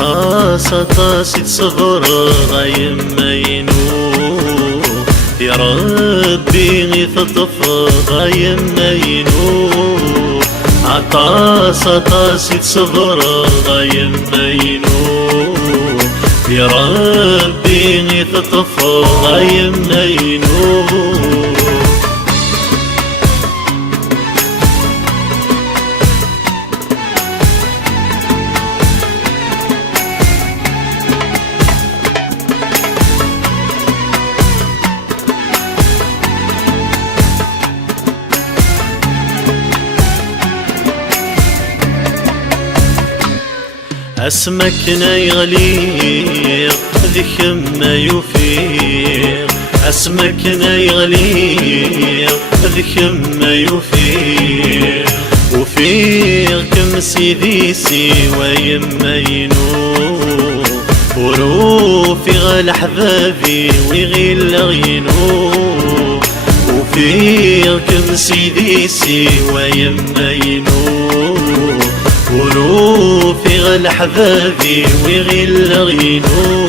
عطاس تصبر غايم ما ينو يا ربي غيثطف غايم ما ينو عطاس تصبر غايم ما ينو يا ربي غيثطف غايم ما ينو اسمك يغليق ذكم ما يفيق اسمك يغليق ذكم ما يفيق وفيقكم سيدي سوى يما ينو وروفي غال حبابي ويغيل غينو وفيقكم سيدي سوى يما ينو وروفي غال حبابي ويغيل غينو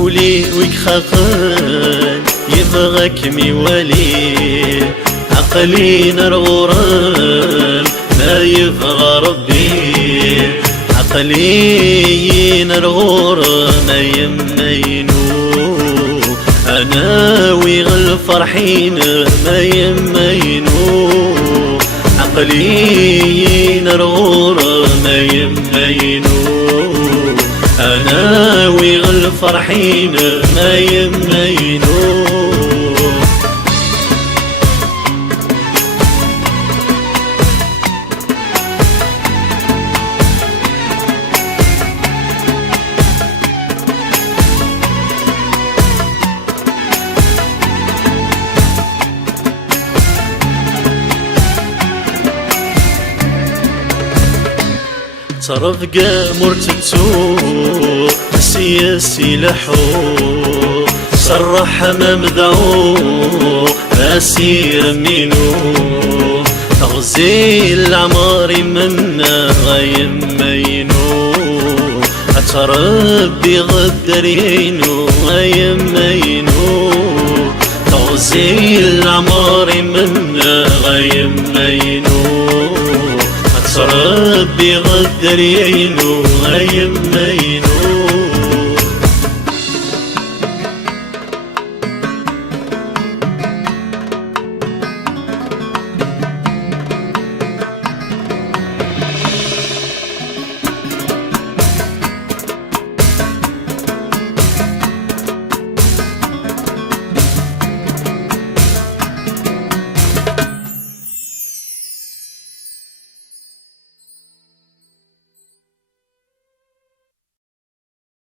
ولي ويخافن يبغاك ميوالي عقلي نرغورن ما يبغى ربي عقلي نرغورن ما يمينو انا ويغل فرحين ما يمينو عقلي نرغورن ما يمينو انا ويغل فرحين ما يمينو ترفقا مرتتو سياسي لحو صرح ممدعو اسير منو تغزي العمار منا غايم مينو اتربي غدر ينو غايم مينو تغزي العمار منا غايم مينو ربي غدر يعينو غايم ما ينو